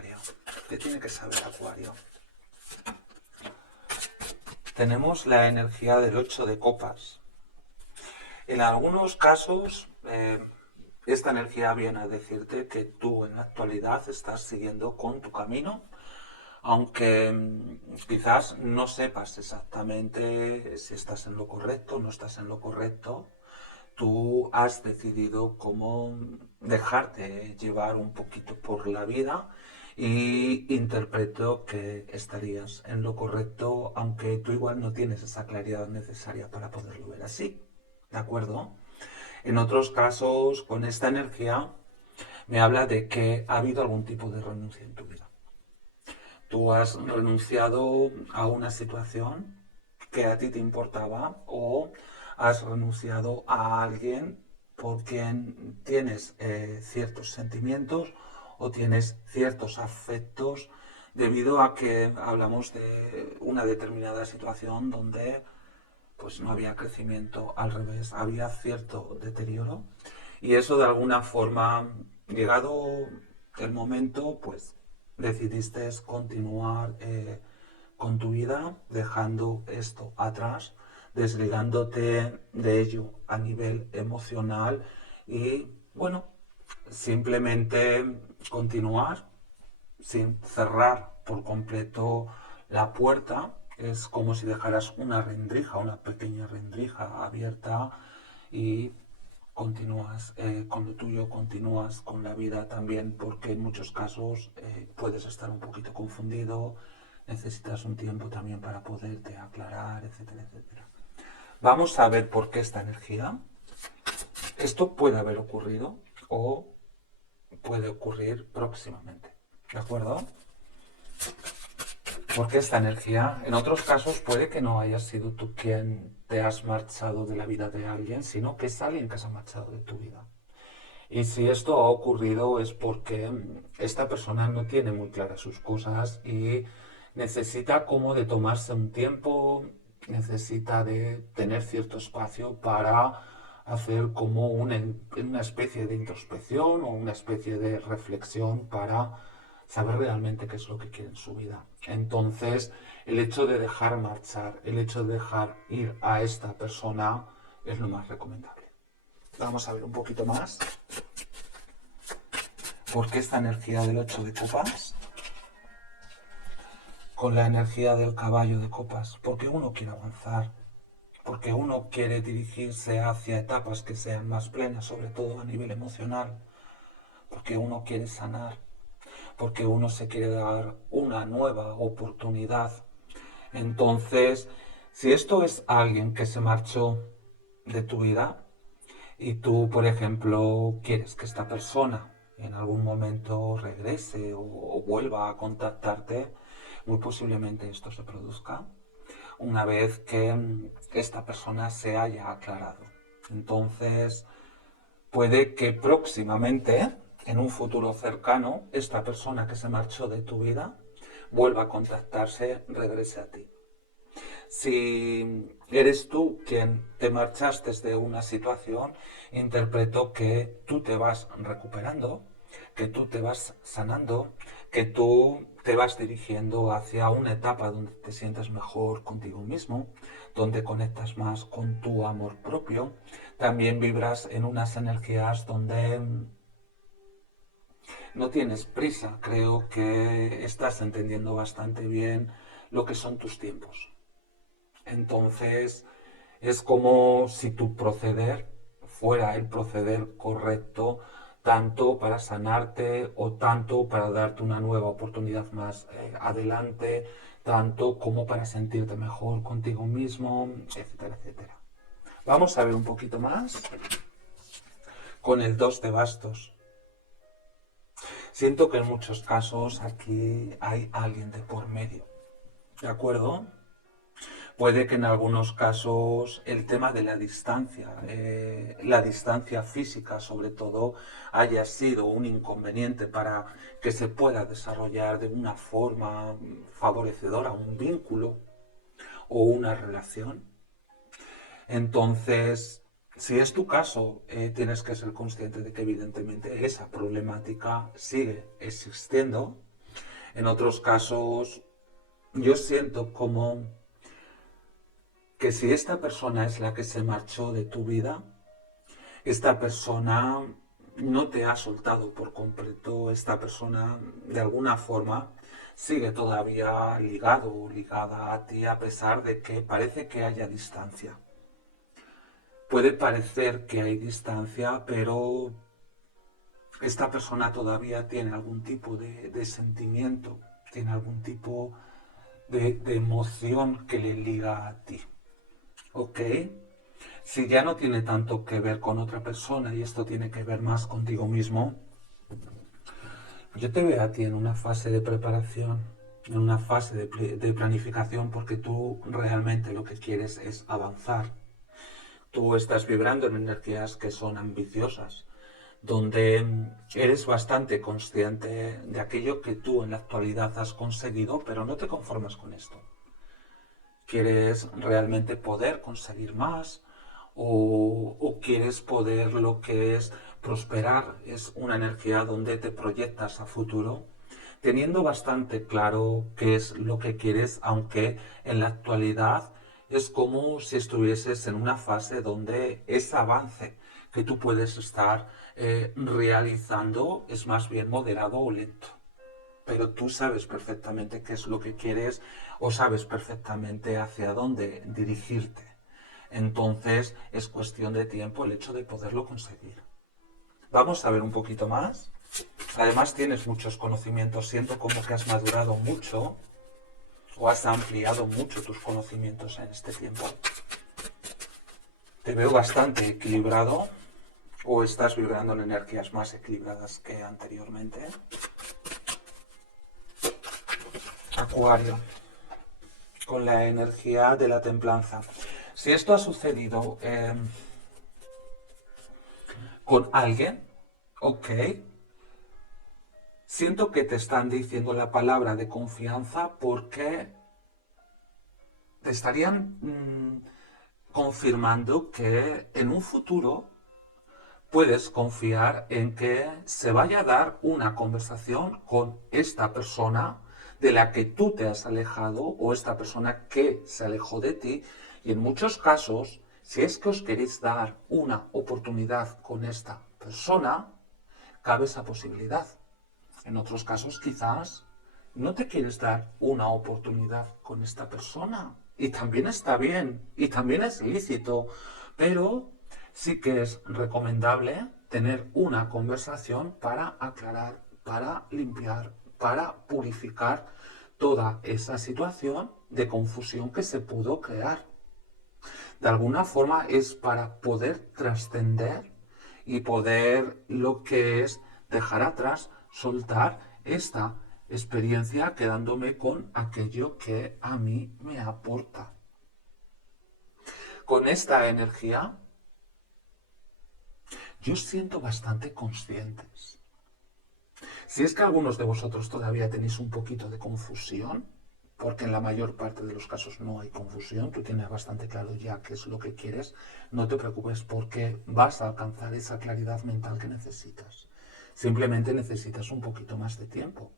Acuario. ¿Qué tiene que saber Acuario? Tenemos la energía del 8 de copas. En algunos casos, esta energía viene a decirte que tú en la actualidad estás siguiendo con tu camino, aunque quizás no sepas exactamente si estás en lo correcto o no estás en lo correcto. Tú has decidido cómo dejarte llevar un poquito por la vida y interpreto que estarías en lo correcto, aunque tú igual no tienes esa claridad necesaria para poderlo ver así. ¿De acuerdo? En otros casos, con esta energía, me habla de que ha habido algún tipo de renuncia en tu vida. Tú has renunciado a una situación que a ti te importaba o has renunciado a alguien por quien tienes ciertos sentimientos o tienes ciertos afectos debido a que hablamos de una determinada situación donde pues no había crecimiento, al revés, había cierto deterioro y eso de alguna forma, llegado el momento, pues decidiste continuar con tu vida, dejando esto atrás, desligándote de ello a nivel emocional y, bueno, simplemente continuar sin cerrar por completo la puerta. Es como si dejaras una rendija, una pequeña rendija abierta y continúas con lo tuyo, continúas con la vida también, porque en muchos casos puedes estar un poquito confundido, necesitas un tiempo también para poderte aclarar, etcétera, etcétera. Vamos a ver por qué esta energía. Esto puede haber ocurrido o puede ocurrir próximamente. ¿De acuerdo? Porque esta energía, en otros casos puede que no hayas sido tú quien te has marchado de la vida de alguien, sino que es alguien que se ha marchado de tu vida. Y si esto ha ocurrido es porque esta persona no tiene muy claras sus cosas y necesita como de tomarse un tiempo, necesita de tener cierto espacio para hacer como una especie de introspección o una especie de reflexión para saber realmente qué es lo que quiere en su vida. Entonces, el hecho de dejar marchar, el hecho de dejar ir a esta persona es lo más recomendable. Vamos a ver un poquito más. ¿Por qué esta energía del 8 de copas? Con la energía del caballo de copas. Porque uno quiere avanzar. Porque uno quiere dirigirse hacia etapas que sean más plenas, sobre todo a nivel emocional. Porque uno quiere sanar. Porque uno se quiere dar una nueva oportunidad. Entonces, si esto es alguien que se marchó de tu vida y tú, por ejemplo, quieres que esta persona en algún momento regrese o vuelva a contactarte, muy posiblemente esto se produzca una vez que esta persona se haya aclarado. Entonces, puede que próximamente, en un futuro cercano, esta persona que se marchó de tu vida vuelva a contactarse, regrese a ti. Si eres tú quien te marchaste de una situación, interpreto que tú te vas recuperando, que tú te vas sanando, que tú te vas dirigiendo hacia una etapa donde te sientes mejor contigo mismo, donde conectas más con tu amor propio. También vibras en unas energías donde no tienes prisa. Creo que estás entendiendo bastante bien lo que son tus tiempos. Entonces, es como si tu proceder fuera el proceder correcto, tanto para sanarte o tanto para darte una nueva oportunidad más adelante, tanto como para sentirte mejor contigo mismo, etcétera, etcétera. Vamos a ver un poquito más con el 2 de bastos. Siento que en muchos casos aquí hay alguien de por medio. ¿De acuerdo? Puede que en algunos casos el tema de la distancia física sobre todo, haya sido un inconveniente para que se pueda desarrollar de una forma favorecedora un vínculo o una relación. Entonces, si es tu caso, tienes que ser consciente de que evidentemente esa problemática sigue existiendo En otros casos, yo siento como que si esta persona es la que se marchó de tu vida, esta persona no te ha soltado por completo, esta persona de alguna forma sigue todavía ligado o ligada a ti a pesar de que parece que haya distancia. Puede parecer que hay distancia, pero esta persona todavía tiene algún tipo de sentimiento, tiene algún tipo de emoción que le liga a ti. ¿Ok? Si ya no tiene tanto que ver con otra persona y esto tiene que ver más contigo mismo, yo te veo a ti en una fase de preparación, en una fase de planificación, porque tú realmente lo que quieres es avanzar. Tú estás vibrando en energías que son ambiciosas, donde eres bastante consciente de aquello que tú en la actualidad has conseguido, pero no te conformas con esto. ¿Quieres realmente poder conseguir más? ¿O quieres poder lo que es prosperar? Es una energía donde te proyectas a futuro, teniendo bastante claro qué es lo que quieres, aunque en la actualidad es como si estuvieses en una fase donde ese avance que tú puedes estar realizando es más bien moderado o lento, pero tú sabes perfectamente qué es lo que quieres o sabes perfectamente hacia dónde dirigirte. Entonces es cuestión de tiempo el hecho de poderlo conseguir. Vamos a ver un poquito más. Además tienes muchos conocimientos, siento como que has madurado mucho o has ampliado mucho tus conocimientos en este tiempo. Te veo bastante equilibrado o estás vibrando en energías más equilibradas que anteriormente. Acuario, con la energía de la templanza. Si esto ha sucedido con alguien, ok, siento que te están diciendo la palabra de confianza porque te estarían confirmando que en un futuro puedes confiar en que se vaya a dar una conversación con esta persona de la que tú te has alejado o esta persona que se alejó de ti. Y en muchos casos, si es que os queréis dar una oportunidad con esta persona, cabe esa posibilidad. En otros casos, quizás no te quieres dar una oportunidad con esta persona. Y también está bien, y también es lícito, pero sí que es recomendable tener una conversación para aclarar, para limpiar, para purificar toda esa situación de confusión que se pudo crear. De alguna forma es para poder trascender y poder lo que es dejar atrás, soltar esta experiencia quedándome con aquello que a mí me aporta. Con esta energía yo siento bastante conscientes. Si es que algunos de vosotros todavía tenéis un poquito de confusión, porque en la mayor parte de los casos no hay confusión, tú tienes bastante claro ya qué es lo que quieres, no te preocupes porque vas a alcanzar esa claridad mental que necesitas. Simplemente necesitas un poquito más de tiempo.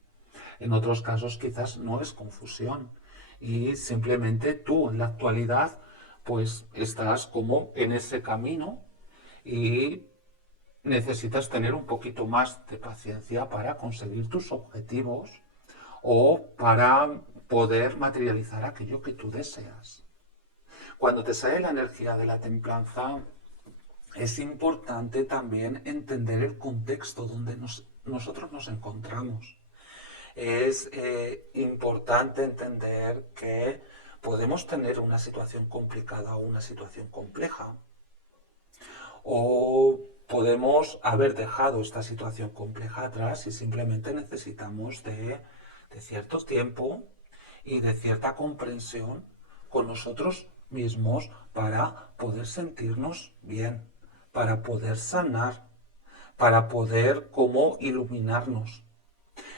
En otros casos quizás no es confusión y simplemente tú en la actualidad pues estás como en ese camino y necesitas tener un poquito más de paciencia para conseguir tus objetivos o para poder materializar aquello que tú deseas. Cuando te sale la energía de la templanza, es importante también entender el contexto donde nosotros nos encontramos. Es importante entender que podemos tener una situación complicada o una situación compleja, o podemos haber dejado esta situación compleja atrás y simplemente necesitamos de cierto tiempo y de cierta comprensión con nosotros mismos para poder sentirnos bien, para poder sanar, para poder como iluminarnos.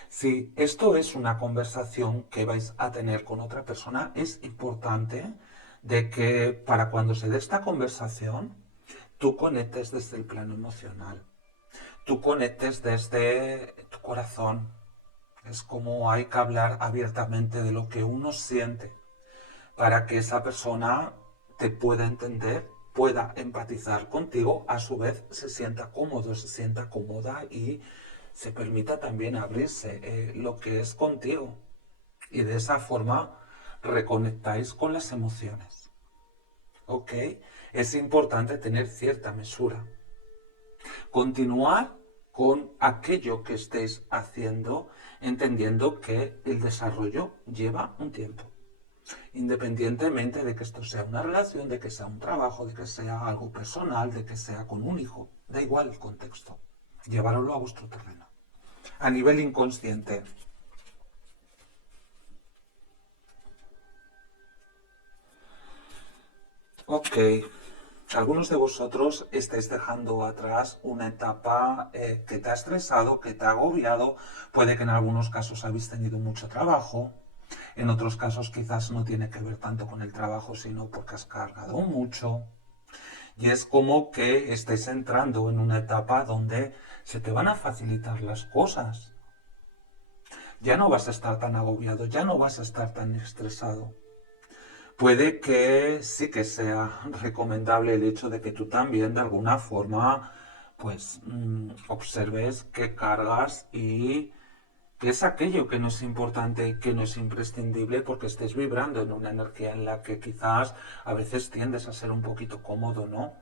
Si esto es una conversación que vais a tener con otra persona, es importante de que para cuando se dé esta conversación, tú conectes desde el plano emocional, tú conectes desde tu corazón, Es como hay que hablar abiertamente de lo que uno siente para que esa persona te pueda entender, pueda empatizar contigo, a su vez se sienta cómodo, se sienta cómoda y se permita también abrirse lo que es contigo. Y de esa forma reconectáis con las emociones. ¿Ok? Es importante tener cierta mesura. Continuar con aquello que estéis haciendo, entendiendo que el desarrollo lleva un tiempo. Independientemente de que esto sea una relación, de que sea un trabajo, de que sea algo personal, de que sea con un hijo, da igual el contexto. Llevároslo a vuestro terreno. A nivel inconsciente. Ok. Algunos de vosotros estáis dejando atrás una etapa que te ha estresado, que te ha agobiado. Puede que en algunos casos habéis tenido mucho trabajo. En otros casos quizás no tiene que ver tanto con el trabajo, sino porque has cargado mucho. Y es como que estés entrando en una etapa donde se te van a facilitar las cosas. Ya no vas a estar tan agobiado, ya no vas a estar tan estresado. Puede que sí que sea recomendable el hecho de que tú también de alguna forma pues observes qué cargas y qué es aquello que no es importante, que no es imprescindible porque estés vibrando en una energía en la que quizás a veces tiendes a ser un poquito cómodo, ¿no?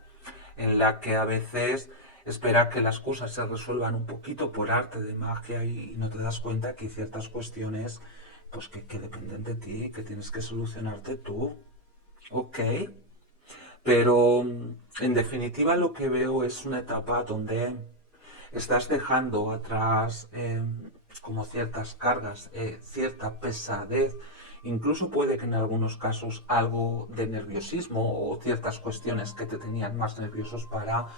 En la que a veces espera que las cosas se resuelvan un poquito por arte de magia y no te das cuenta que hay ciertas cuestiones pues que dependen de ti, que tienes que solucionarte tú. Ok, pero en definitiva lo que veo es una etapa donde estás dejando atrás como ciertas cargas, cierta pesadez, incluso puede que en algunos casos algo de nerviosismo o ciertas cuestiones que te tenían más nerviosos para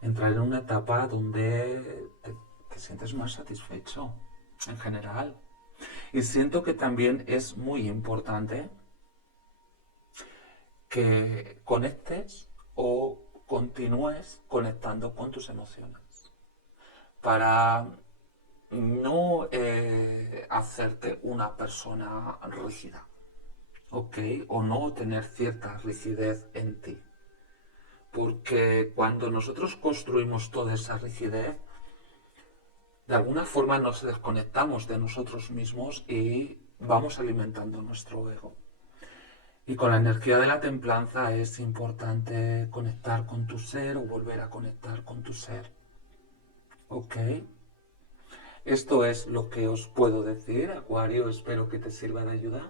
entrar en una etapa donde te sientes más satisfecho en general. Y siento que también es muy importante que conectes o continúes conectando con tus emociones para no hacerte una persona rígida, ¿ok? O no tener cierta rigidez en ti. Porque cuando nosotros construimos toda esa rigidez, de alguna forma nos desconectamos de nosotros mismos y vamos alimentando nuestro ego. Y con la energía de la templanza es importante conectar con tu ser o volver a conectar con tu ser. ¿Ok? Esto es lo que os puedo decir, Acuario. Espero que te sirva de ayuda.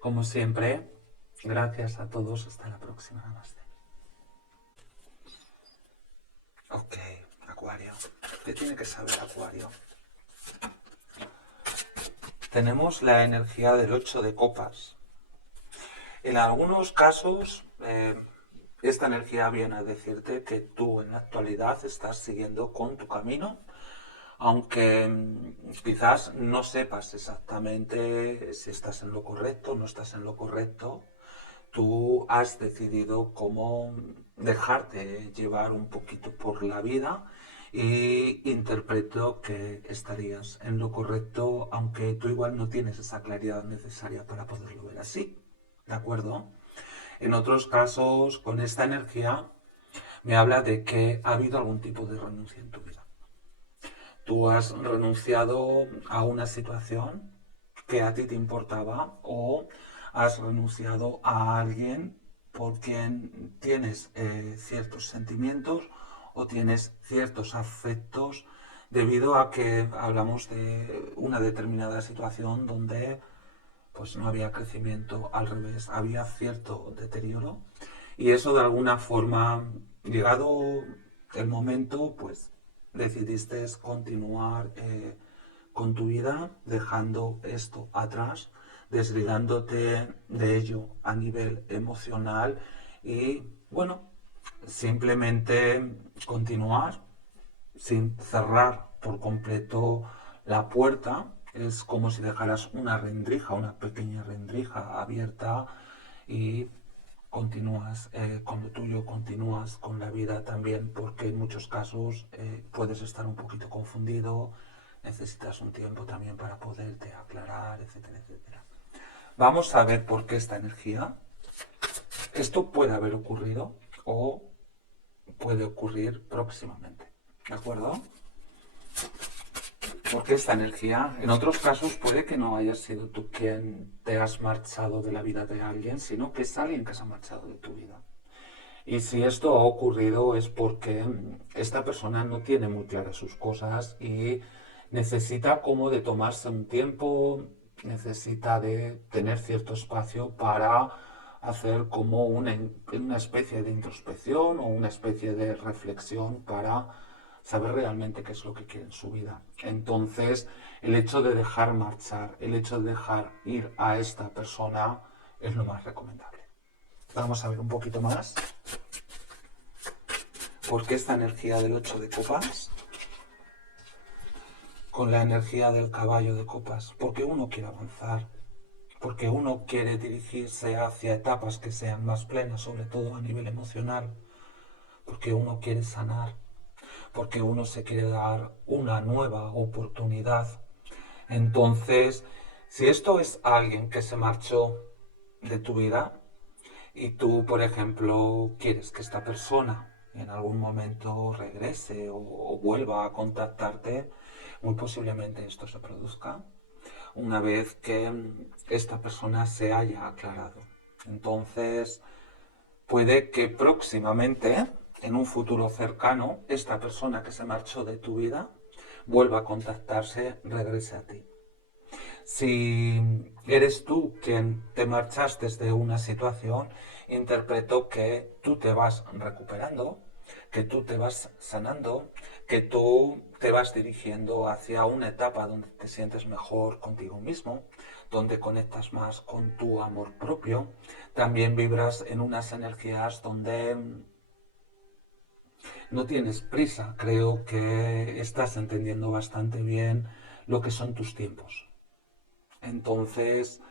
Como siempre, gracias a todos. Hasta la próxima. Namaste. Ok, Acuario. ¿Qué tiene que saber Acuario? Tenemos la energía del 8 de copas. En algunos casos, esta energía viene a decirte que tú en la actualidad estás siguiendo con tu camino, aunque quizás no sepas exactamente si estás en lo correcto o no estás en lo correcto. Tú has decidido cómo dejarte llevar un poquito por la vida y interpreto que estarías en lo correcto, aunque tú igual no tienes esa claridad necesaria para poderlo ver así. ¿De acuerdo? En otros casos, con esta energía, me habla de que ha habido algún tipo de renuncia en tu vida. Tú has renunciado a una situación que a ti te importaba o has renunciado a alguien por quien tienes ciertos sentimientos o tienes ciertos afectos debido a que hablamos de una determinada situación donde pues no había crecimiento, al revés, había cierto deterioro y eso de alguna forma, llegado el momento, pues decidiste continuar con tu vida dejando esto atrás, desligándote de ello a nivel emocional y bueno, simplemente continuar sin cerrar por completo la puerta. Es como si dejaras una rendija, una pequeña rendija abierta y continúas con lo tuyo, continúas con la vida también, porque en muchos casos puedes estar un poquito confundido, necesitas un tiempo también para poderte aclarar, etcétera, etcétera. Vamos a ver por qué esta energía. Esto puede haber ocurrido o puede ocurrir próximamente, ¿de acuerdo? Porque esta energía, en otros casos puede que no hayas sido tú quien te has marchado de la vida de alguien, sino que es alguien que se ha marchado de tu vida. Y si esto ha ocurrido es porque esta persona no tiene muy claras sus cosas y necesita como de tomarse un tiempo, necesita de tener cierto espacio para hacer como una especie de introspección o una especie de reflexión para saber realmente qué es lo que quiere en su vida. Entonces, el hecho de dejar marchar, el hecho de dejar ir a esta persona es lo más recomendable. Vamos a ver un poquito más. ¿Por qué esta energía del 8 de copas con la energía del caballo de copas? Porque uno quiere avanzar, porque uno quiere dirigirse hacia etapas que sean más plenas, sobre todo a nivel emocional, porque uno quiere sanar, porque uno se quiere dar una nueva oportunidad. Entonces, si esto es alguien que se marchó de tu vida y tú, por ejemplo, quieres que esta persona en algún momento regrese o vuelva a contactarte, muy posiblemente esto se produzca una vez que esta persona se haya aclarado. Entonces, puede que próximamente, en un futuro cercano, esta persona que se marchó de tu vida vuelva a contactarse, regrese a ti. Si eres tú quien te marchaste de una situación, interpreto que tú te vas recuperando, que tú te vas sanando, que tú te vas dirigiendo hacia una etapa donde te sientes mejor contigo mismo, donde conectas más con tu amor propio. También vibras en unas energías donde no tienes prisa. Creo que estás entendiendo bastante bien lo que son tus tiempos. Entonces,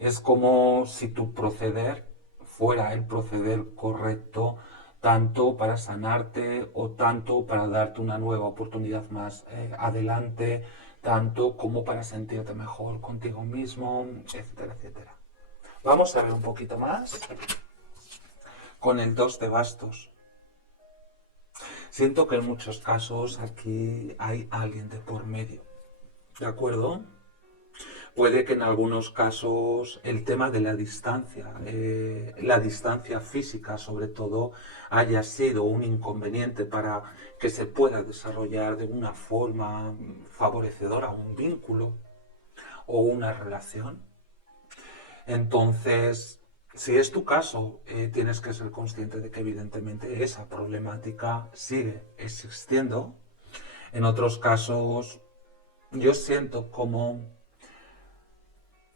es como si tu proceder fuera el proceder correcto, tanto para sanarte o tanto para darte una nueva oportunidad más adelante, tanto como para sentirte mejor contigo mismo, etcétera, etcétera. Vamos a ver un poquito más con el 2 de bastos. Siento que en muchos casos aquí hay alguien de por medio, ¿de acuerdo? Puede que en algunos casos el tema de la distancia física sobre todo, haya sido un inconveniente para que se pueda desarrollar de una forma favorecedora un vínculo o una relación. Entonces, si es tu caso, tienes que ser consciente de que evidentemente esa problemática sigue existiendo. En otros casos, yo siento como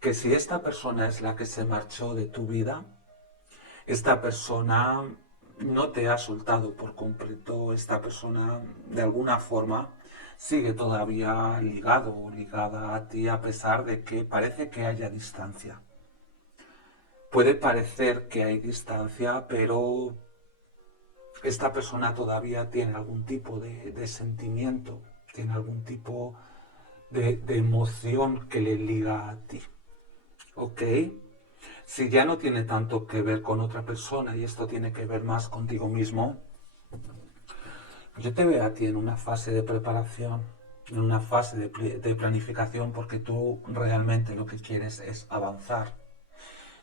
que si esta persona es la que se marchó de tu vida, esta persona no te ha soltado por completo, esta persona de alguna forma sigue todavía ligado o ligada a ti a pesar de que parece que haya distancia. Puede parecer que hay distancia, pero esta persona todavía tiene algún tipo de sentimiento, tiene algún tipo de emoción que le liga a ti. ¿Ok? Si ya no tiene tanto que ver con otra persona y esto tiene que ver más contigo mismo, yo te veo a ti en una fase de preparación, en una fase de planificación, porque tú realmente lo que quieres es avanzar.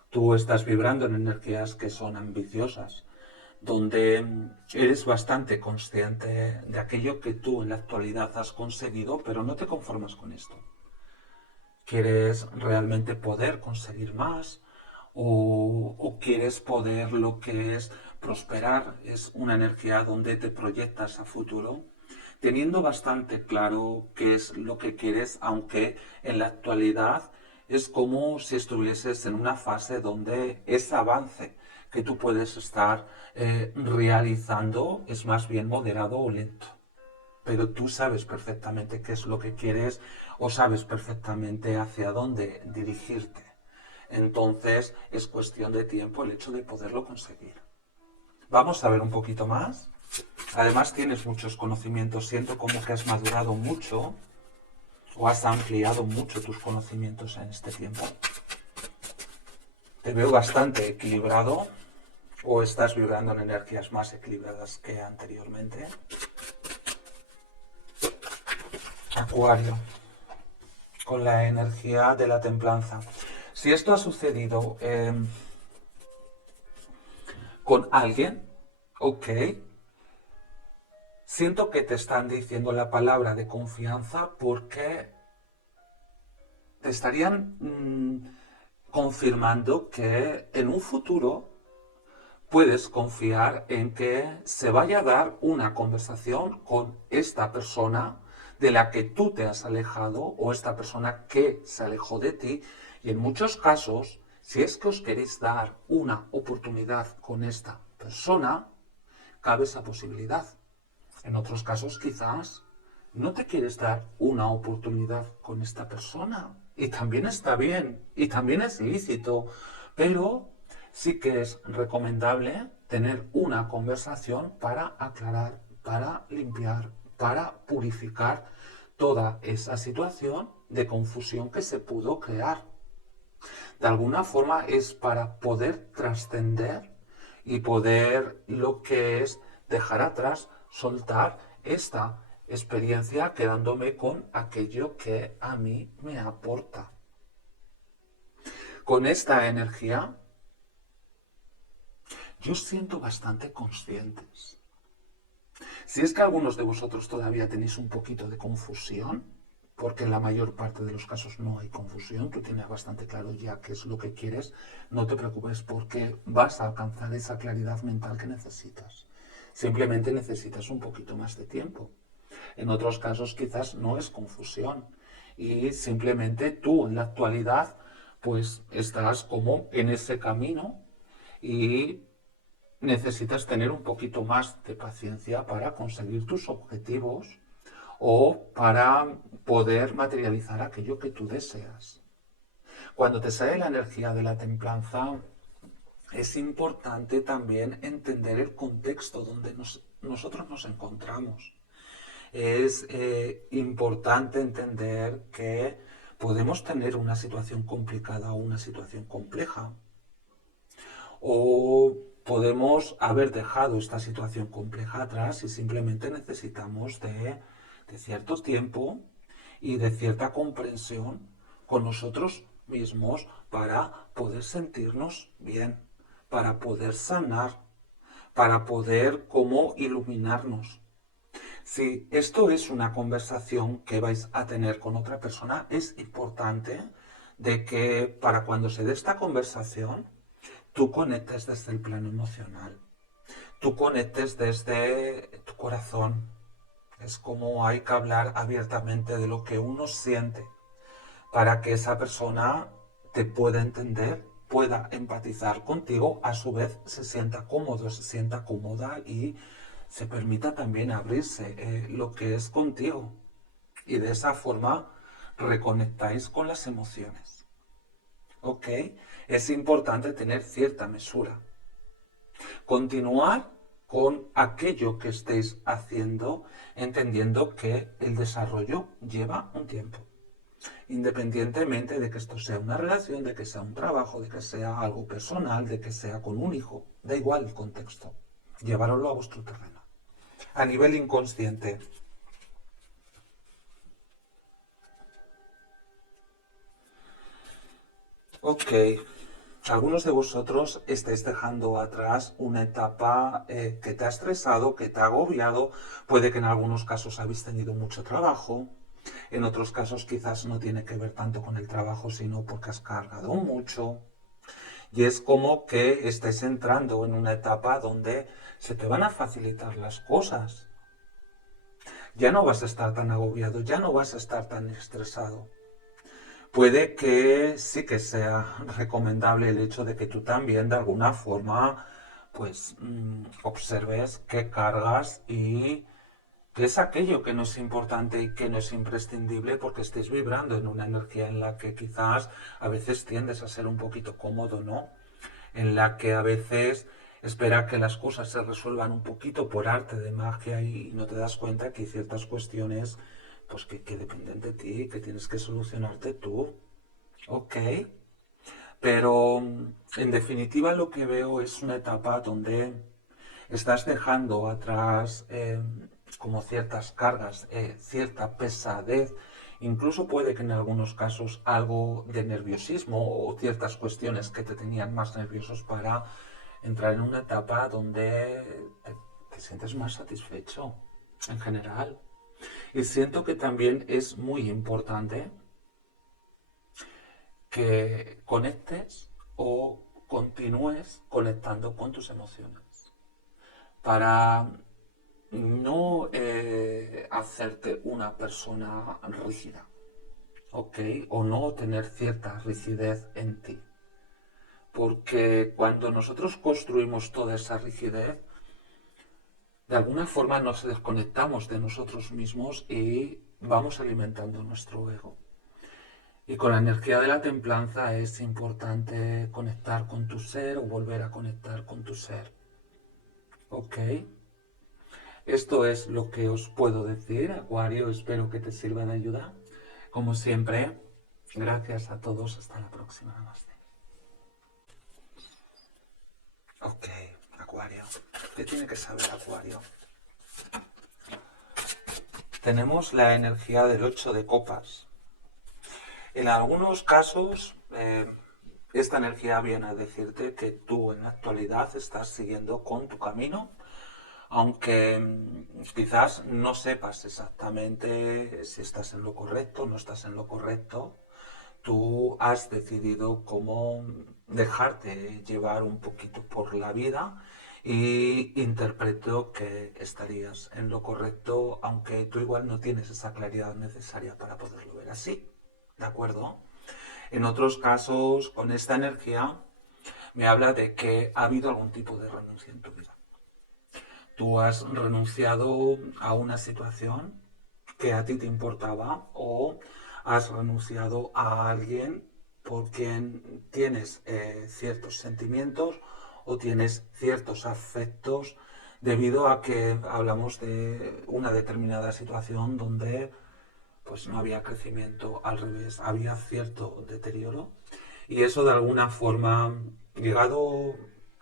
Tú estás vibrando en energías que son ambiciosas, donde eres bastante consciente de aquello que tú en la actualidad has conseguido, pero no te conformas con esto. ¿Quieres realmente poder conseguir más? ¿O quieres poder lo que es prosperar? Es una energía donde te proyectas a futuro, teniendo bastante claro qué es lo que quieres, aunque en la actualidad es como si estuvieses en una fase donde ese avance que tú puedes estar realizando es más bien moderado o lento, pero tú sabes perfectamente qué es lo que quieres o sabes perfectamente hacia dónde dirigirte. Entonces es cuestión de tiempo el hecho de poderlo conseguir. Vamos a ver un poquito más. Además tienes muchos conocimientos, siento como que has madurado mucho o has ampliado mucho tus conocimientos en este tiempo. Te veo bastante equilibrado o estás vibrando en energías más equilibradas que anteriormente. Acuario, con la energía de la templanza. Si esto ha sucedido con alguien, ok, siento que te están diciendo la palabra de confianza porque te estarían confirmando que en un futuro puedes confiar en que se vaya a dar una conversación con esta persona de la que tú te has alejado o esta persona que se alejó de ti. Y en muchos casos, si es que os queréis dar una oportunidad con esta persona, cabe esa posibilidad. En otros casos, quizás no te quieres dar una oportunidad con esta persona. Y también está bien, y también es lícito, pero sí que es recomendable tener una conversación para aclarar, para limpiar, para purificar toda esa situación de confusión que se pudo crear. De alguna forma es para poder trascender y poder lo que es dejar atrás, soltar esta experiencia quedándome con aquello que a mí me aporta. Con esta energía yo siento bastante conscientes. Si es que algunos de vosotros todavía tenéis un poquito de confusión, porque en la mayor parte de los casos no hay confusión, tú tienes bastante claro ya qué es lo que quieres, no te preocupes porque vas a alcanzar esa claridad mental que necesitas. Simplemente necesitas un poquito más de tiempo. En otros casos quizás no es confusión y simplemente tú en la actualidad pues estás como en ese camino y necesitas tener un poquito más de paciencia para conseguir tus objetivos o para poder materializar aquello que tú deseas. Cuando te sale la energía de la templanza, es importante también entender el contexto donde nosotros nos encontramos. Es importante entender que podemos tener una situación complicada o una situación compleja, o podemos haber dejado esta situación compleja atrás y simplemente necesitamos de cierto tiempo y de cierta comprensión con nosotros mismos para poder sentirnos bien, para poder sanar, para poder como iluminarnos. Si esto es una conversación que vais a tener con otra persona, es importante de que para cuando se dé esta conversación, tú conectes desde el plano emocional, tú conectes desde tu corazón. Es como hay que hablar abiertamente de lo que uno siente para que esa persona te pueda entender, pueda empatizar contigo, a su vez se sienta cómodo, se sienta cómoda y se permita también abrirse lo que es contigo. Y de esa forma reconectáis con las emociones. ¿Ok? Es importante tener cierta mesura. Continuar con aquello que estéis haciendo, entendiendo que el desarrollo lleva un tiempo. Independientemente de que esto sea una relación, de que sea un trabajo, de que sea algo personal, de que sea con un hijo, da igual el contexto. Llevároslo a vuestro terreno. A nivel inconsciente. Ok. Algunos de vosotros estáis dejando atrás una etapa que te ha estresado, que te ha agobiado. Puede que en algunos casos habéis tenido mucho trabajo. En otros casos quizás no tiene que ver tanto con el trabajo, sino porque has cargado mucho. Y es como que estés entrando en una etapa donde se te van a facilitar las cosas. Ya no vas a estar tan agobiado, ya no vas a estar tan estresado. Puede que sí que sea recomendable el hecho de que tú también de alguna forma pues observes qué cargas y qué es aquello que no es importante y que no es imprescindible porque estés vibrando en una energía en la que quizás a veces tiendes a ser un poquito cómodo, ¿no? En la que a veces espera que las cosas se resuelvan un poquito por arte de magia y no te das cuenta que hay ciertas cuestiones pues que dependen de ti, que tienes que solucionarte tú. Ok. Pero en definitiva lo que veo es una etapa donde estás dejando atrás como ciertas cargas, cierta pesadez, incluso puede que en algunos casos algo de nerviosismo o ciertas cuestiones que te tenían más nerviosos para entrar en una etapa donde te sientes más satisfecho en general. Y siento que también es muy importante que conectes o continúes conectando con tus emociones para no hacerte una persona rígida, ¿ok? O no tener cierta rigidez en ti. Porque cuando nosotros construimos toda esa rigidez, de alguna forma nos desconectamos de nosotros mismos y vamos alimentando nuestro ego. Y con la energía de la templanza es importante conectar con tu ser o volver a conectar con tu ser. ¿Ok? Esto es lo que os puedo decir, Acuario. Espero que te sirva de ayuda. Como siempre, gracias a todos. Hasta la próxima. Namaste. Ok, Acuario. ¿Qué tiene que saber Acuario? Tenemos la energía del 8 de copas. En algunos casos, esta energía viene a decirte que tú en la actualidad estás siguiendo con tu camino, aunque quizás no sepas exactamente si estás en lo correcto o no estás en lo correcto. Tú has decidido cómo dejarte llevar un poquito por la vida y interpreto que estarías en lo correcto, aunque tú igual no tienes esa claridad necesaria para poderlo ver así. ¿De acuerdo? En otros casos, con esta energía, me habla de que ha habido algún tipo de renuncia en tu vida. Tú has renunciado a una situación que a ti te importaba o has renunciado a alguien por quien tienes ciertos sentimientos o tienes ciertos afectos debido a que hablamos de una determinada situación donde pues no había crecimiento, al revés, había cierto deterioro. Y eso de alguna forma, llegado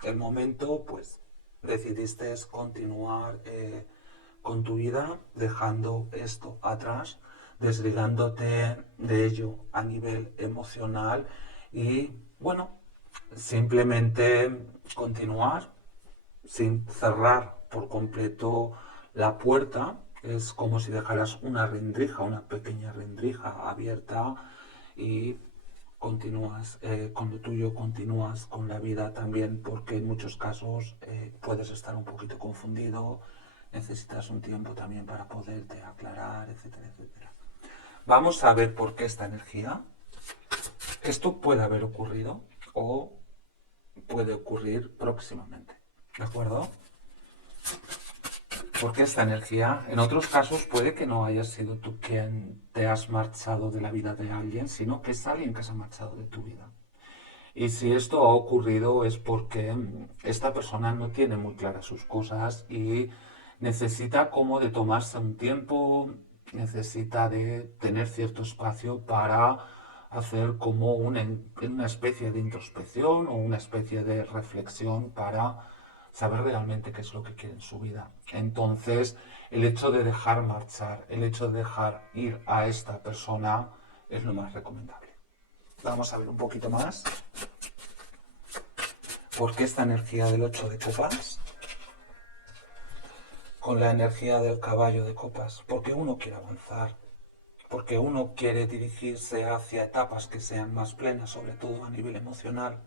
el momento, pues decidiste continuar con tu vida, dejando esto atrás, desligándote de ello a nivel emocional y, bueno, simplemente continuar sin cerrar por completo la puerta. Es como si dejaras una rendija, una pequeña rendija abierta y continúas con lo tuyo, continúas con la vida también, porque en muchos casos puedes estar un poquito confundido, necesitas un tiempo también para poderte aclarar, etcétera, etcétera. Vamos a ver por qué esta energía. Esto puede haber ocurrido o puede ocurrir próximamente. ¿De acuerdo? Porque esta energía, en otros casos puede que no hayas sido tú quien te has marchado de la vida de alguien, sino que es alguien que se ha marchado de tu vida. Y si esto ha ocurrido es porque esta persona no tiene muy claras sus cosas y necesita como de tomarse un tiempo, necesita de tener cierto espacio para hacer como una especie de introspección o una especie de reflexión para saber realmente qué es lo que quiere en su vida. Entonces, el hecho de dejar marchar, el hecho de dejar ir a esta persona es lo más recomendable. Vamos a ver un poquito más. ¿Por qué esta energía del 8 de copas? Con la energía del caballo de copas. Porque uno quiere avanzar. Porque uno quiere dirigirse hacia etapas que sean más plenas, sobre todo a nivel emocional.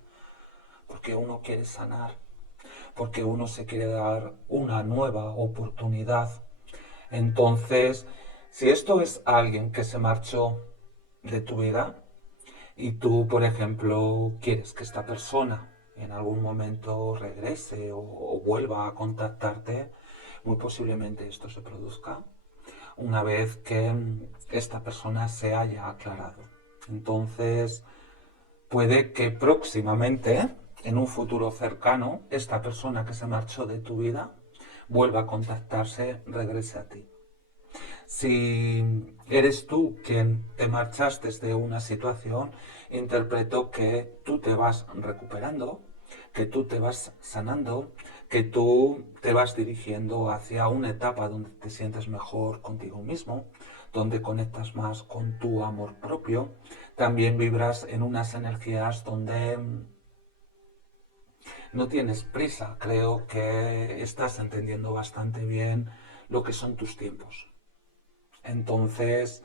Porque uno quiere sanar. Porque uno se quiere dar una nueva oportunidad. Entonces, si esto es alguien que se marchó de tu vida y tú, por ejemplo, quieres que esta persona en algún momento regrese o vuelva a contactarte, muy posiblemente esto se produzca una vez que esta persona se haya aclarado. Entonces, puede que próximamente, en un futuro cercano, esta persona que se marchó de tu vida vuelva a contactarse, regrese a ti. Si eres tú quien te marchaste de una situación, interpreto que tú te vas recuperando, que tú te vas sanando, que tú te vas dirigiendo hacia una etapa donde te sientes mejor contigo mismo, donde conectas más con tu amor propio. También vibras en unas energías donde no tienes prisa. Creo que estás entendiendo bastante bien lo que son tus tiempos. Entonces,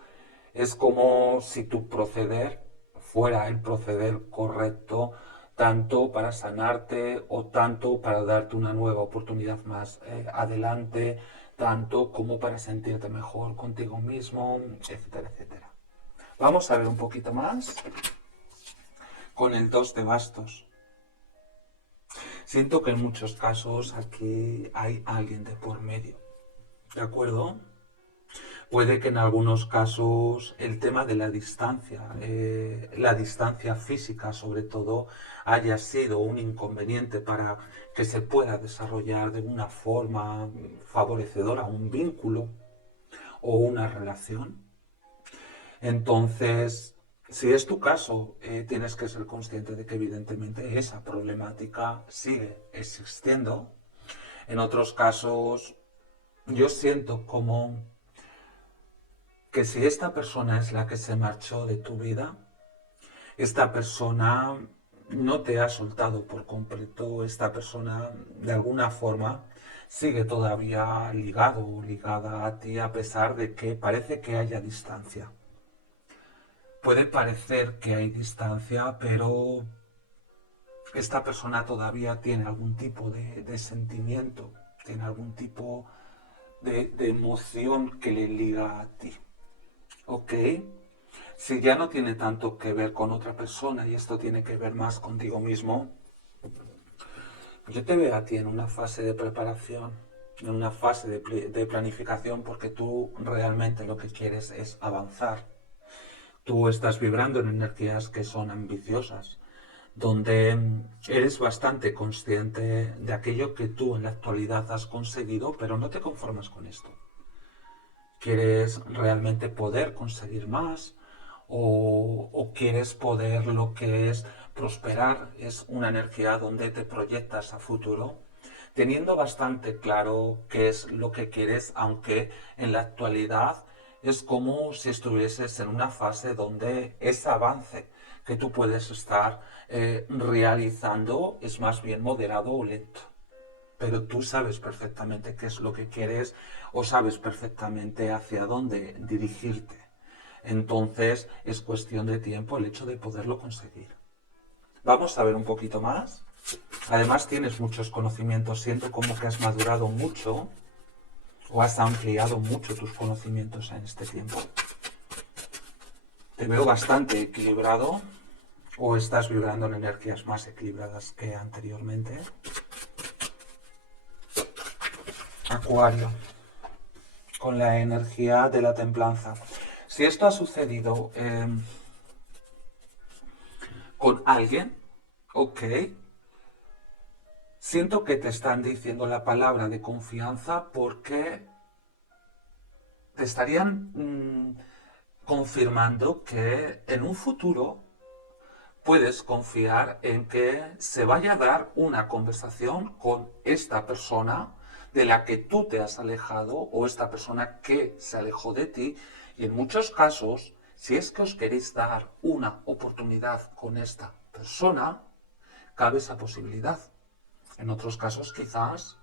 es como si tu proceder fuera el proceder correcto, tanto para sanarte o tanto para darte una nueva oportunidad más adelante, tanto como para sentirte mejor contigo mismo, etcétera, etcétera. Vamos a ver un poquito más con el 2 de bastos. Siento que en muchos casos aquí hay alguien de por medio, ¿de acuerdo? Puede que en algunos casos el tema de la distancia física sobre todo, haya sido un inconveniente para que se pueda desarrollar de una forma favorecedora un vínculo o una relación. Entonces, si es tu caso, tienes que ser consciente de que evidentemente esa problemática sigue existiendo. En otros casos, yo siento como que si esta persona es la que se marchó de tu vida, esta persona no te ha soltado por completo, esta persona de alguna forma sigue todavía ligado o ligada a ti a pesar de que parece que haya distancia. Puede parecer que hay distancia, pero esta persona todavía tiene algún tipo de sentimiento, tiene algún tipo de emoción que le liga a ti. ¿Ok? Si ya no tiene tanto que ver con otra persona y esto tiene que ver más contigo mismo, yo te veo a ti en una fase de preparación, en una fase de planificación, porque tú realmente lo que quieres es avanzar. Tú estás vibrando en energías que son ambiciosas, donde eres bastante consciente de aquello que tú en la actualidad has conseguido, pero no te conformas con esto. ¿Quieres realmente poder conseguir más? O quieres poder lo que es prosperar? Es una energía donde te proyectas a futuro, teniendo bastante claro qué es lo que quieres, aunque en la actualidad es como si estuvieses en una fase donde ese avance que tú puedes estar realizando es más bien moderado o lento, pero tú sabes perfectamente qué es lo que quieres o sabes perfectamente hacia dónde dirigirte. Entonces es cuestión de tiempo el hecho de poderlo conseguir. Vamos a ver un poquito más. Además tienes muchos conocimientos, siento como que has madurado mucho o has ampliado mucho tus conocimientos en este tiempo. Te veo bastante equilibrado o estás vibrando en energías más equilibradas que anteriormente. Acuario, con la energía de la templanza. Si esto ha sucedido con alguien, ok, siento que te están diciendo la palabra de confianza porque te estarían confirmando que en un futuro puedes confiar en que se vaya a dar una conversación con esta persona de la que tú te has alejado o esta persona que se alejó de ti. Y en muchos casos, si es que os queréis dar una oportunidad con esta persona, cabe esa posibilidad. En otros casos, quizás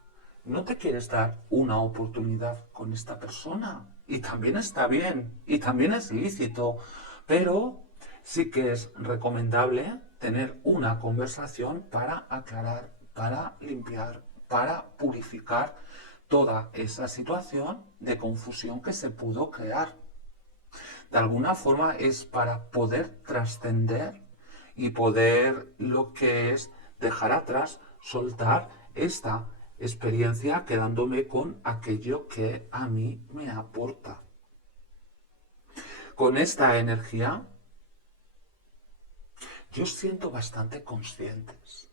no te quieres dar una oportunidad con esta persona. Y también está bien, y también es lícito, pero sí que es recomendable tener una conversación para aclarar, para limpiar, para purificar toda esa situación de confusión que se pudo crear. De alguna forma es para poder trascender y poder lo que es dejar atrás, soltar esta experiencia quedándome con aquello que a mí me aporta. Con esta energía yo siento bastante conscientes.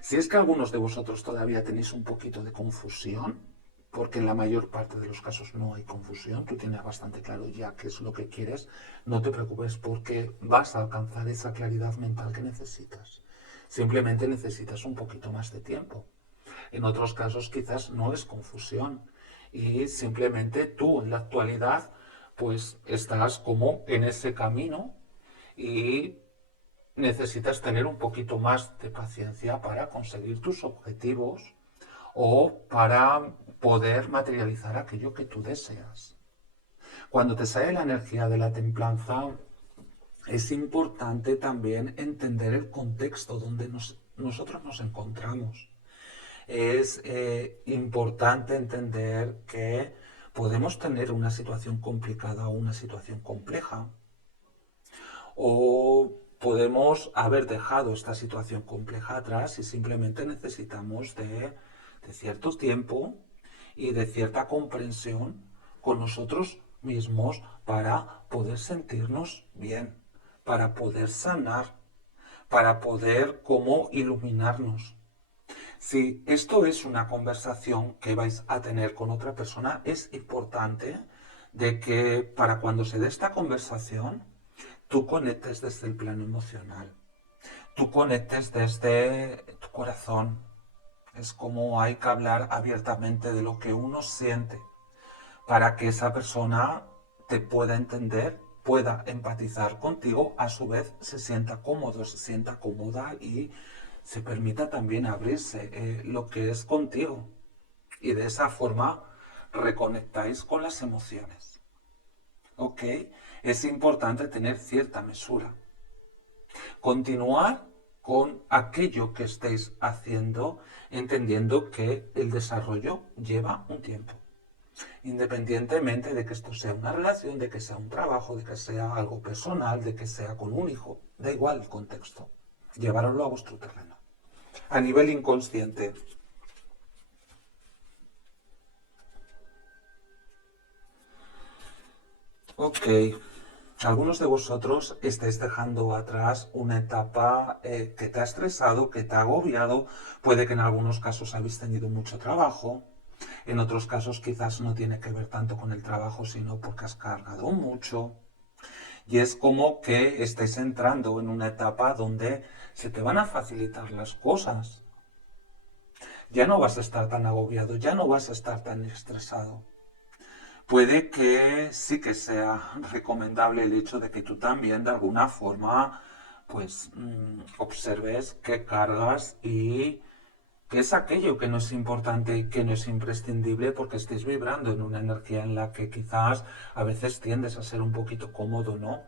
Si es que algunos de vosotros todavía tenéis un poquito de confusión, porque en la mayor parte de los casos no hay confusión, tú tienes bastante claro ya qué es lo que quieres, no te preocupes porque vas a alcanzar esa claridad mental que necesitas. Simplemente necesitas un poquito más de tiempo. En otros casos quizás no es confusión y simplemente tú en la actualidad pues estás como en ese camino y necesitas tener un poquito más de paciencia para conseguir tus objetivos o para poder materializar aquello que tú deseas. Cuando te sale la energía de la templanza, es importante también entender el contexto donde nosotros nos encontramos. Es importante entender que podemos tener una situación complicada o una situación compleja, o podemos haber dejado esta situación compleja atrás y simplemente necesitamos de cierto tiempo y de cierta comprensión con nosotros mismos para poder sentirnos bien, para poder sanar, para poder como iluminarnos. Si esto es una conversación que vais a tener con otra persona, es importante de que para cuando se dé esta conversación, tú conectes desde el plano emocional, tú conectes desde tu corazón. Es como hay que hablar abiertamente de lo que uno siente para que esa persona te pueda entender, pueda empatizar contigo, a su vez se sienta cómodo, se sienta cómoda y se permita también abrirse lo que es contigo. Y de esa forma reconectáis con las emociones. ¿Ok? Es importante tener cierta mesura. Continuar con aquello que estéis haciendo, entendiendo que el desarrollo lleva un tiempo. Independientemente de que esto sea una relación, de que sea un trabajo, de que sea algo personal, de que sea con un hijo, da igual el contexto. Llevároslo a vuestro terreno. A nivel inconsciente. Ok. Algunos de vosotros estáis dejando atrás una etapa que te ha estresado, que te ha agobiado. Puede que en algunos casos habéis tenido mucho trabajo. En otros casos quizás no tiene que ver tanto con el trabajo, sino porque has cargado mucho. Y es como que estáis entrando en una etapa donde se te van a facilitar las cosas. Ya no vas a estar tan agobiado, ya no vas a estar tan estresado. Puede que sí que sea recomendable el hecho de que tú también de alguna forma pues observes qué cargas y qué es aquello que no es importante y que no es imprescindible porque estés vibrando en una energía en la que quizás a veces tiendes a ser un poquito cómodo, ¿no?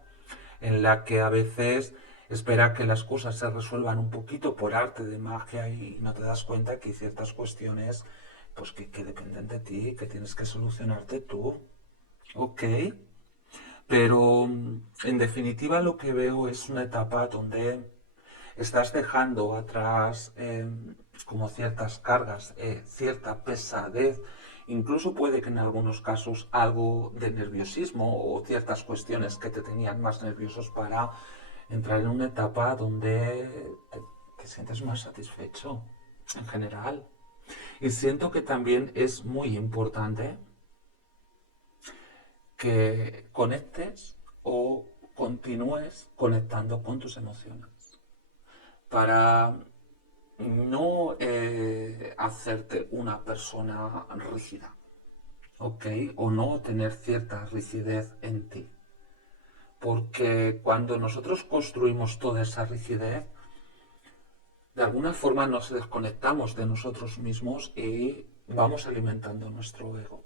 En la que a veces espera que las cosas se resuelvan un poquito por arte de magia y no te das cuenta que hay ciertas cuestiones pues que dependen de ti, que tienes que solucionarte tú. Ok, pero en definitiva lo que veo es una etapa donde estás dejando atrás como ciertas cargas, cierta pesadez, incluso puede que en algunos casos algo de nerviosismo o ciertas cuestiones que te tenían más nerviosos para entrar en una etapa donde te sientes más satisfecho en general. Y siento que también es muy importante que conectes o continúes conectando con tus emociones para no hacerte una persona rígida, ¿ok? O no tener cierta rigidez en ti. Porque cuando nosotros construimos toda esa rigidez, de alguna forma nos desconectamos de nosotros mismos y vamos alimentando nuestro ego.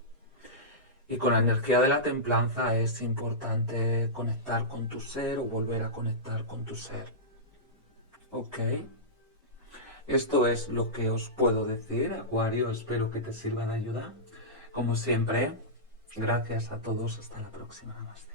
Y con la energía de la templanza es importante conectar con tu ser o volver a conectar con tu ser. ¿Ok? Esto es lo que os puedo decir, Acuario. Espero que te sirva de ayuda. Como siempre, gracias a todos. Hasta la próxima. Namaste.